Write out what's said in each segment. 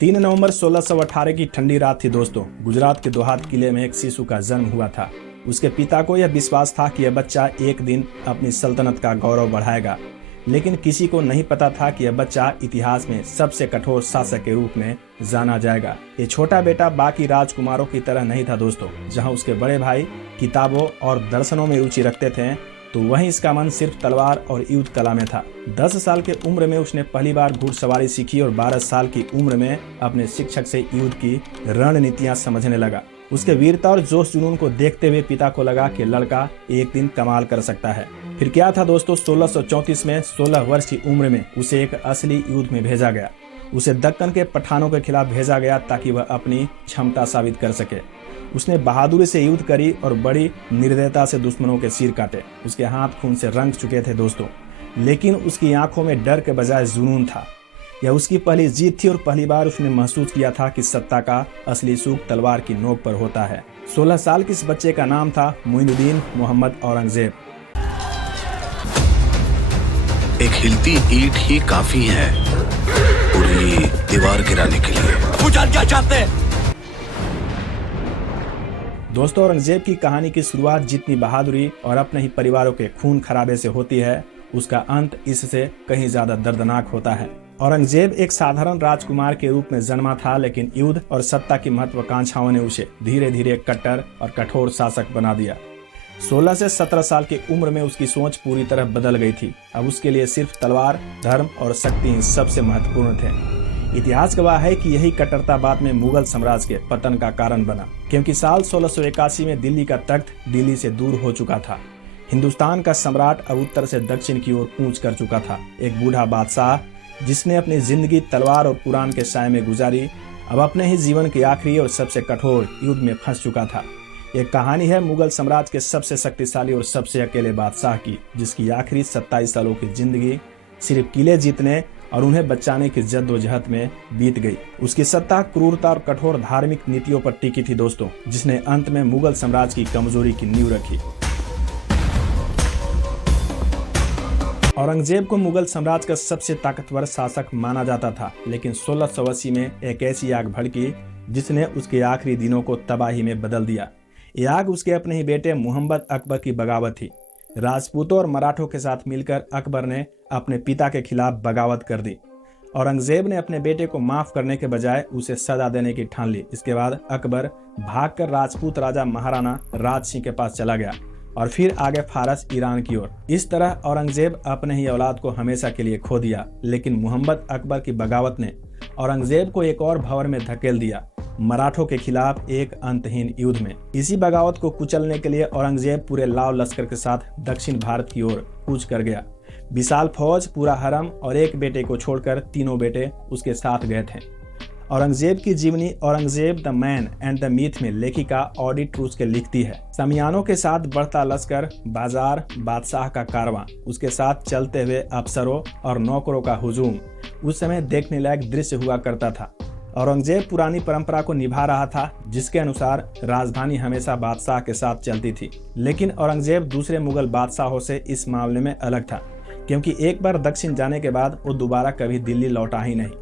3 नवंबर 1618 की ठंडी रात थी दोस्तों। गुजरात के दोहात किले में एक शिशु का जन्म हुआ था। उसके पिता को यह विश्वास था कि यह बच्चा एक दिन अपनी सल्तनत का गौरव बढ़ाएगा, लेकिन किसी को नहीं पता था कि यह बच्चा इतिहास में सबसे कठोर शासक के रूप में जाना जाएगा। ये छोटा बेटा बाकी राजकुमारों की तरह नहीं था दोस्तों। जहां उसके बड़े भाई किताबों और दर्शनों में रुचि रखते थे, तो वहीं इसका मन सिर्फ तलवार और युद्ध कला में था। 10 साल के उम्र में उसने पहली बार घुड़सवारी सीखी और 12 साल की उम्र में अपने शिक्षक से युद्ध की रणनीतियां समझने लगा। उसके वीरता और जोश जुनून को देखते हुए पिता को लगा कि लड़का एक दिन कमाल कर सकता है। फिर क्या था दोस्तों, 1634 में 16 वर्ष की उम्र में उसे एक असली युद्ध में भेजा गया। उसे दक्कन के पठानों के खिलाफ भेजा गया ताकि वह अपनी क्षमता साबित कर सके। उसने बहादुरी से युद्ध करी और बड़ी निर्दयता से दुश्मनों के सिर काटे। उसके हाथ खून से रंग चुके थे दोस्तों, लेकिन उसकी आंखों में डर के बजाय जुनून था। यह उसकी पहली जीत थी और पहली बार उसने महसूस किया था कि सत्ता का असली सुख तलवार की नोक पर होता है। 16 साल के इस बच्चे का नाम था मोइनुद्दीन मोहम्मद औरंगजेब। एक हिलती ईंट ही काफी है पूरी दीवार गिराने के लिए। वो जान क्या चाहते हैं? दोस्तों, औरंगजेब की कहानी की शुरुआत जितनी बहादुरी और अपने ही परिवारों के खून खराबे से होती है, उसका अंत इससे कहीं ज्यादा दर्दनाक होता है। औरंगजेब एक साधारण राजकुमार के रूप में जन्मा था, लेकिन युद्ध और सत्ता की महत्वाकांक्षाओं ने उसे धीरे धीरे कट्टर और कठोर शासक बना दिया। 16 से 17 साल की उम्र में उसकी सोच पूरी तरह बदल गई थी। अब उसके लिए सिर्फ तलवार, धर्म और शक्ति ही सबसे महत्वपूर्ण थे। इतिहास गवाह है कि यही कट्टरता बाद में मुगल साम्राज्य के पतन का कारण बना, क्योंकि साल 1681 में दिल्ली का तख्त दिल्ली से दूर हो चुका था। हिंदुस्तान का सम्राट अब उत्तर से दक्षिण की ओर कूच कर चुका था। एक बूढ़ा बादशाह जिसने अपनी जिंदगी तलवार और कुरान के साए में गुजारी, अब अपने ही जीवन के आखिरी और सबसे कठोर युद्ध में फंस चुका था। एक कहानी है मुगल साम्राज्य के सबसे शक्तिशाली और सबसे अकेले बादशाह की, जिसकी आखिरी 27 सालों की जिंदगी सिर्फ किले जीतने और उन्हें बचाने की जद्दोजहद में बीत गई। उसकी सत्ता क्रूरता और कठोर धार्मिक नीतियों पर टिकी थी दोस्तों, जिसने अंत में मुगल साम्राज्य की कमजोरी की नींव रखी। औरंगजेब को मुगल साम्राज्य का सबसे ताकतवर शासक माना जाता था, लेकिन 1680 में एक ऐसी आग भड़की जिसने उसके आखिरी दिनों को तबाही में बदल दिया। यह आग उसके अपने ही बेटे मोहम्मद अकबर की बगावत थी। राजपूतों और मराठों के साथ मिलकर अकबर ने अपने पिता के खिलाफ बगावत कर दी। औरंगजेब ने अपने बेटे को माफ करने के बजाय उसे सजा देने की ठान ली। इसके बाद अकबर भागकर राजपूत राजा महाराणा राज सिंह के पास चला गया और फिर आगे फारस ईरान की ओर। इस तरह औरंगजेब अपने ही औलाद को हमेशा के लिए खो दिया। लेकिन मोहम्मद अकबर की बगावत ने औरंगजेब को एक और भंवर में धकेल दिया, मराठों के खिलाफ एक अंतहीन युद्ध में। इसी बगावत को कुचलने के लिए औरंगजेब पूरे लाव लश्कर के साथ दक्षिण भारत की ओर कूच कर गया। विशाल फौज, पूरा हरम और एक बेटे को छोड़कर तीनों बेटे उसके साथ गए थे। औरंगजेब की जीवनी Aurangzeb the man and the myth में लेखिका ऑडिट रूस के लिखती है। समियानों के साथ बढ़ता लश्कर, बाजार, बादशाह का कारवां, उसके साथ चलते हुए अफसरों और नौकरों का हुजूम उस समय देखने लायक दृश्य हुआ करता था। औरंगजेब पुरानी परंपरा को निभा रहा था, जिसके अनुसार राजधानी हमेशा बादशाह के साथ चलती थी। लेकिन औरंगजेब दूसरे मुगल बादशाहों से इस मामले में अलग था, क्योंकि एक बार दक्षिण जाने के बाद वो दोबारा कभी दिल्ली लौटा ही नहीं।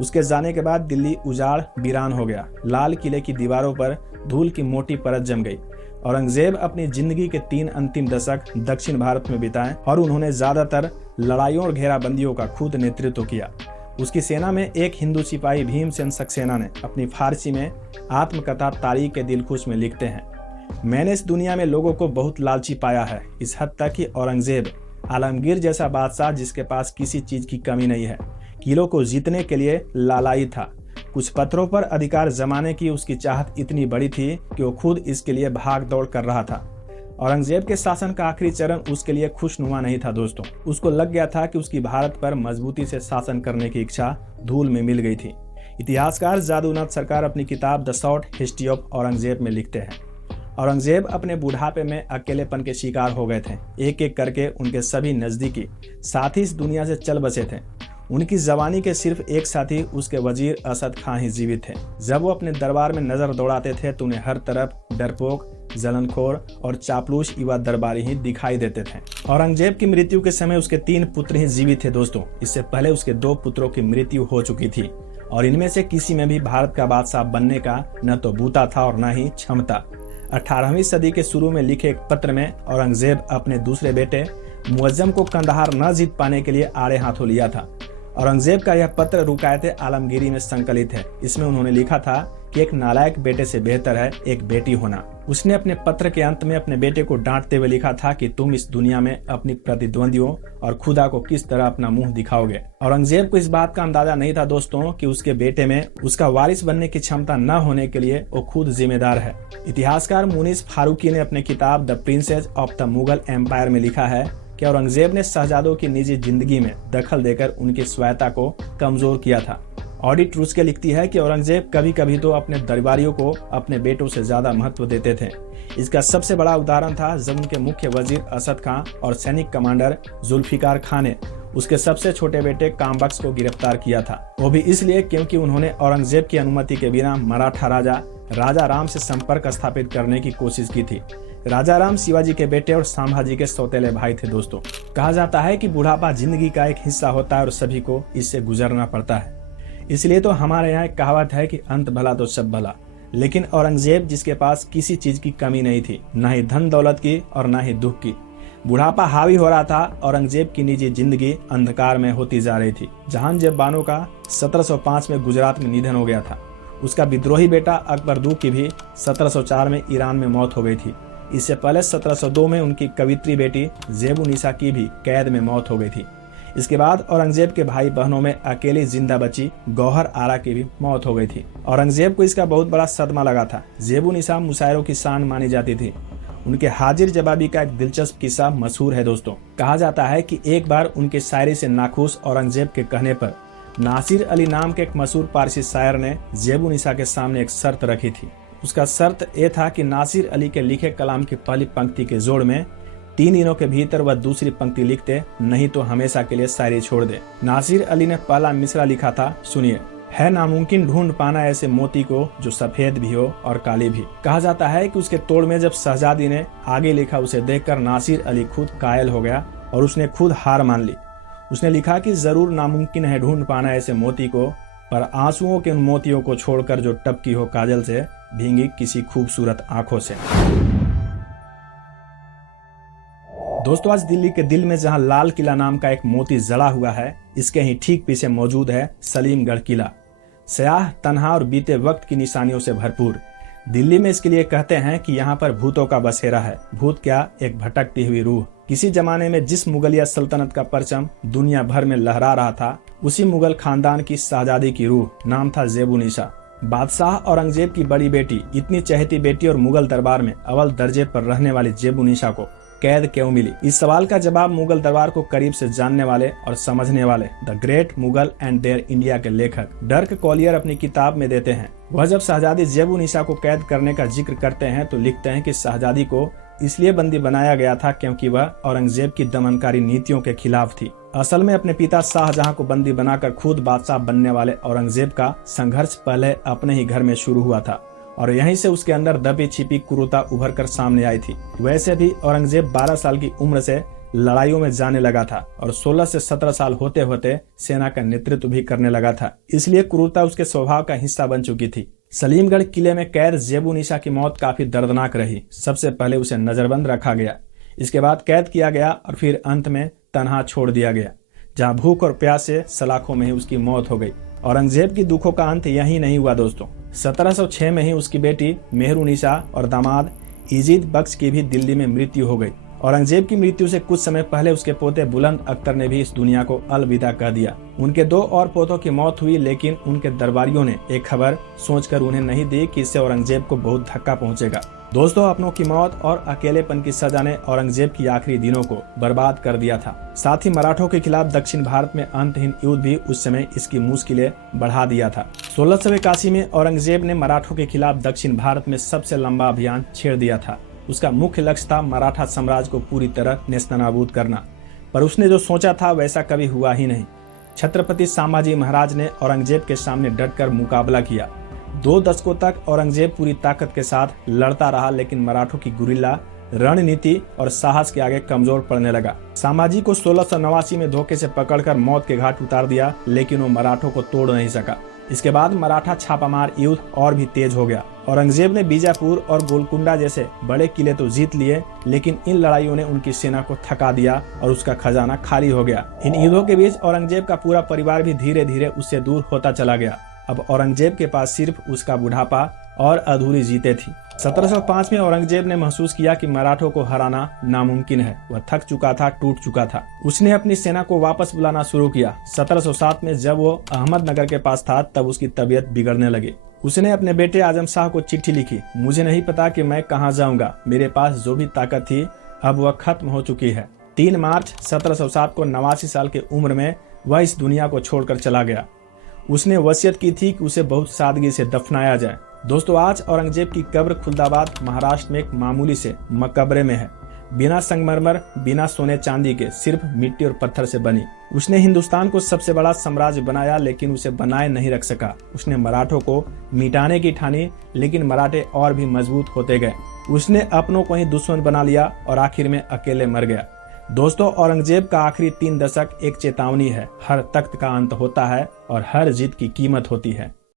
उसके जाने के बाद दिल्ली उजाड़ वीरान हो गया। लाल किले की दीवारों पर धूल की मोटी परत जम गई। औरंगजेब अपनी जिंदगी के 3 अंतिम दशक दक्षिण भारत में बिताए और उन्होंने ज्यादातर लड़ाइयों और घेराबंदियों का खुद नेतृत्व किया। उसकी सेना में एक हिंदू सिपाही भीमसेन सक्सेना ने अपनी फारसी में आत्मकथा तारीख के दिलखुश में लिखते हैं, मैंने इस दुनिया में लोगों को बहुत लालची पाया है, इस हद तक कि औरंगजेब आलमगीर जैसा बादशाह जिसके पास किसी चीज की कमी नहीं है, किलों को जीतने के लिए लालाई था। कुछ पत्थरों पर अधिकार जमाने की उसकी चाहत इतनी बड़ी थी कि वो खुद इसके लिए भाग दौड़ कर रहा था। औरंगजेब के शासन का आखिरी चरण उसके लिए खुशनुमा नहीं था दोस्तों। उसको लग गया था कि उसकी भारत पर मजबूती से शासन करने की इच्छा धूल में मिल गई थी। इतिहासकार जादूनाथ सरकार अपनी किताब the short history of Aurangzeb में लिखते हैं, औरंगजेब अपने बुढ़ापे में अकेलेपन के शिकार हो गए थे। एक एक करके उनके सभी नजदीकी साथी इस दुनिया से चल बसे थे। उनकी जवानी के सिर्फ एक साथी उसके वजीर असद खां ही जीवित थे। जब वो अपने दरबार में नजर दौड़ाते थे तो उन्हें हर तरफ डरपोक, जलनखोर और चापलूस युवा दरबारी ही दिखाई देते थे। औरंगजेब की मृत्यु के समय उसके 3 पुत्र ही जीवित थे दोस्तों। इससे पहले उसके 2 पुत्रों की मृत्यु हो चुकी थी और इनमें से किसी में भी भारत का बादशाह बनने का न तो बूता था और न ही क्षमता। 18वीं सदी के शुरू में लिखे एक पत्र में औरंगजेब अपने दूसरे बेटे मुअज्जम को कंदहार न जीत पाने के लिए आड़े हाथों लिया था। औरंगजेब का यह पत्र रुकायत आलमगीरी में संकलित है। इसमें उन्होंने लिखा था कि एक नालायक बेटे से बेहतर है एक बेटी होना। उसने अपने पत्र के अंत में अपने बेटे को डांटते हुए लिखा था कि तुम इस दुनिया में अपनी प्रतिद्वंदियों और खुदा को किस तरह अपना मुंह दिखाओगे। औरंगजेब को इस बात का अंदाजा नहीं था दोस्तों कि उसके बेटे में उसका वारिस बनने की क्षमता न होने के लिए वो खुद जिम्मेदार है। इतिहासकार मुनीस फारूकी ने अपने किताब the princess of the Mughal empire में लिखा है कि औरंगजेब ने शहजादों की निजी जिंदगी में दखल देकर उनकी स्वायत्ता को कमजोर किया था। ऑडिट रूस्के लिखती है कि औरंगजेब कभी कभी तो अपने दरबारियों को अपने बेटों से ज्यादा महत्व देते थे। इसका सबसे बड़ा उदाहरण था जब उनके मुख्य वजीर असद खां और सैनिक कमांडर जुल्फिकार खां ने उसके सबसे छोटे बेटे कामबख्श को गिरफ्तार किया था। वो भी इसलिए क्योंकि उन्होंने औरंगजेब की अनुमति के बिना मराठा राजा राम से संपर्क स्थापित करने की कोशिश की थी। राजा राम शिवाजी के बेटे और संभाजी के सौतेले भाई थे दोस्तों। कहा जाता है कि बुढ़ापा जिंदगी का एक हिस्सा होता है और सभी को इससे गुजरना पड़ता है। इसलिए तो हमारे यहाँ एक कहावत है कि अंत भला तो सब भला। लेकिन औरंगजेब जिसके पास किसी चीज की कमी नहीं थी, न ही धन दौलत की और न ही दुख की। बुढ़ापा हावी हो रहा था। औरंगजेब की निजी जिंदगी अंधकार में होती जा रही थी। जहांगीर बानो का 1705 में गुजरात में निधन हो गया था। उसका विद्रोही बेटा अकबर दू की भी 1704 में ईरान में मौत हो गई थी। इससे पहले 1702 में उनकी कवित्री बेटी ज़ेबुनिसा की भी कैद में मौत हो गई थी। इसके बाद औरंगजेब के भाई बहनों में अकेली जिंदा बची गौहर आरा की भी मौत हो गई थी। औरंगजेब को इसका बहुत बड़ा सदमा लगा था। ज़ेबुनिसा मुशायरों की शान मानी जाती थी। उनके हाजिर जवाबी का एक दिलचस्प किस्सा मशहूर है दोस्तों। कहा जाता है कि एक बार उनके शायरी से नाखुश औरंगजेब के कहने पर नासिर अली नाम के एक मशहूर पारसी शायर ने ज़ेबुनिसा के सामने एक शर्त रखी थी। उसका शर्त यह था कि नासिर अली के लिखे कलाम की पहली पंक्ति के जोड़ में 3 दिनों के भीतर वह दूसरी पंक्ति लिख दे, नहीं तो हमेशा के लिए शायरी छोड़ दे। नासिर अली ने पहला मिसरा लिखा था, सुनिए। है नामुमकिन ढूंढ पाना ऐसे मोती को जो सफेद भी हो और काली भी। कहा जाता है कि उसके तोड़ में जब शहजादी ने आगे लिखा उसे देखकर नासिर अली खुद कायल हो गया और उसने खुद हार मान ली। उसने लिखा कि जरूर नामुमकिन है ढूंढ पाना ऐसे मोती को, पर आंसुओं के उन मोतियों को छोड़कर जो टपकी हो काजल से भींगी किसी खूबसूरत आंखों से। दोस्तों आज दिल्ली के दिल में जहां लाल किला नाम का एक मोती जड़ा हुआ है, इसके ही ठीक पीछे मौजूद है सलीमगढ़ किला। स्याह, तन्हा और बीते वक्त की निशानियों से भरपूर। दिल्ली में इसके लिए कहते हैं कि यहाँ पर भूतों का बसेरा है। भूत क्या, एक भटकती हुई रूह। किसी जमाने में जिस मुगलिया सल्तनत का परचम दुनिया भर में लहरा रहा था, उसी मुगल खानदान की शहजादी की रूह, नाम था ज़ेबुनिसा। बादशाह औरंगजेब की बड़ी बेटी, इतनी चहेती बेटी और मुगल दरबार में अव्वल दर्जे पर रहने वाली ज़ेबुनिसा को कैद क्यों मिली? इस सवाल का जवाब मुगल दरबार को करीब से जानने वाले और समझने वाले the great Mughal and their India के लेखक डर्क कॉलियर अपनी किताब में देते हैं। वह जब शहजादी ज़ेबुनिसा को कैद करने का जिक्र करते हैं तो लिखते हैं कि शहजादी को इसलिए बंदी बनाया गया था क्योंकि वह औरंगजेब की दमनकारी नीतियों के खिलाफ थी। असल में अपने पिता शाहजहां को बंदी बनाकर खुद बादशाह बनने वाले औरंगजेब का संघर्ष पहले अपने ही घर में शुरू हुआ था और यहीं से उसके अंदर दबी छिपी क्रूरता उभर कर सामने आई थी। वैसे भी औरंगजेब 12 साल की उम्र से लड़ाइयों में जाने लगा था और 16 से 17 साल होते होते सेना का नेतृत्व भी करने लगा था। इसलिए क्रूरता उसके स्वभाव का हिस्सा बन चुकी थी। सलीमगढ़ किले में कैद ज़ेबुनिसा की मौत काफी दर्दनाक रही। सबसे पहले उसे नजरबंद रखा गया, इसके बाद कैद किया गया और फिर अंत में तन्हा छोड़ दिया गया, जहां भूख और प्यास से सलाखों में ही उसकी मौत हो गई। औरंगजेब की दुखों का अंत यही नहीं हुआ दोस्तों। 1706 में ही उसकी बेटी मेहरुनिसा और दामाद इजीद बख्श की भी दिल्ली में मृत्यु हो गई। औरंगजेब की मृत्यु से कुछ समय पहले उसके पोते बुलंद अख्तर ने भी इस दुनिया को अलविदा कह दिया। उनके 2 और पोतों की मौत हुई, लेकिन उनके दरबारियों ने एक खबर सोचकर उन्हें नहीं दी कि इससे औरंगजेब को बहुत धक्का पहुंचेगा। दोस्तों अपनों की मौत और अकेलेपन की सजा ने औरंगजेब की आखिरी दिनों को बर्बाद कर दिया था। साथ ही मराठों के खिलाफ दक्षिण भारत में अंतहीन युद्ध भी उस समय इसकी मुश्किलें बढ़ा दिया था। 1681 में औरंगजेब ने मराठों के खिलाफ दक्षिण भारत में सबसे लंबा अभियान छेड़ दिया था। उसका मुख्य लक्ष्य था मराठा साम्राज्य को पूरी तरह नेस्तनाबूद करना, पर उसने जो सोचा था वैसा कभी हुआ ही नहीं। छत्रपति संभाजी महाराज ने औरंगजेब के सामने डटकर मुकाबला किया। 2 दशकों तक औरंगजेब पूरी ताकत के साथ लड़ता रहा, लेकिन मराठों की गुरिल्ला रणनीति और साहस के आगे कमजोर पड़ने लगा। संभाजी को 1689 में धोखे से पकड़कर मौत के घाट उतार दिया, लेकिन वो मराठों को तोड़ नहीं सका। इसके बाद मराठा छापामार युद्ध और भी तेज हो गया। औरंगजेब ने बीजापुर और गोलकुंडा जैसे बड़े किले तो जीत लिए, लेकिन इन लड़ाइयों ने उनकी सेना को थका दिया और उसका खजाना खाली हो गया। इन युद्धों के बीच औरंगजेब का पूरा परिवार भी धीरे धीरे उससे दूर होता चला गया। अब औरंगजेब के पास सिर्फ उसका बुढ़ापा और अधूरी जीतें थी। 1705 में औरंगजेब ने महसूस किया कि मराठों को हराना नामुमकिन है। वह थक चुका था, टूट चुका था। उसने अपनी सेना को वापस बुलाना शुरू किया। 1707 में जब वो अहमदनगर के पास था, तब उसकी तबीयत बिगड़ने लगी। उसने अपने बेटे आजम शाह को चिट्ठी लिखी, मुझे नहीं पता कि मैं कहाँ जाऊंगा। मेरे पास जो भी ताकत थी अब वह खत्म हो चुकी है। 3 मार्च 1707 को 89 साल की उम्र में वह इस दुनिया को छोड़कर चला गया। उसने वसीयत की थी कि उसे बहुत सादगी से दफनाया जाए। दोस्तों, आज औरंगजेब की कब्र खुलदाबाद महाराष्ट्र में एक मामूली से मकबरे में है। बिना संगमरमर, बिना सोने चांदी के, सिर्फ मिट्टी और पत्थर से बनी। उसने हिंदुस्तान को सबसे बड़ा साम्राज्य बनाया, लेकिन उसे बनाए नहीं रख सका। उसने मराठों को मिटाने की ठानी, लेकिन मराठे और भी मजबूत होते गए। उसने अपनों को ही दुश्मन बना लिया और आखिर में अकेले मर गया। दोस्तों, औरंगजेब का आखिरी 3 दशक एक चेतावनी है। हर तख्त का अंत होता है और हर जीत की कीमत होती है।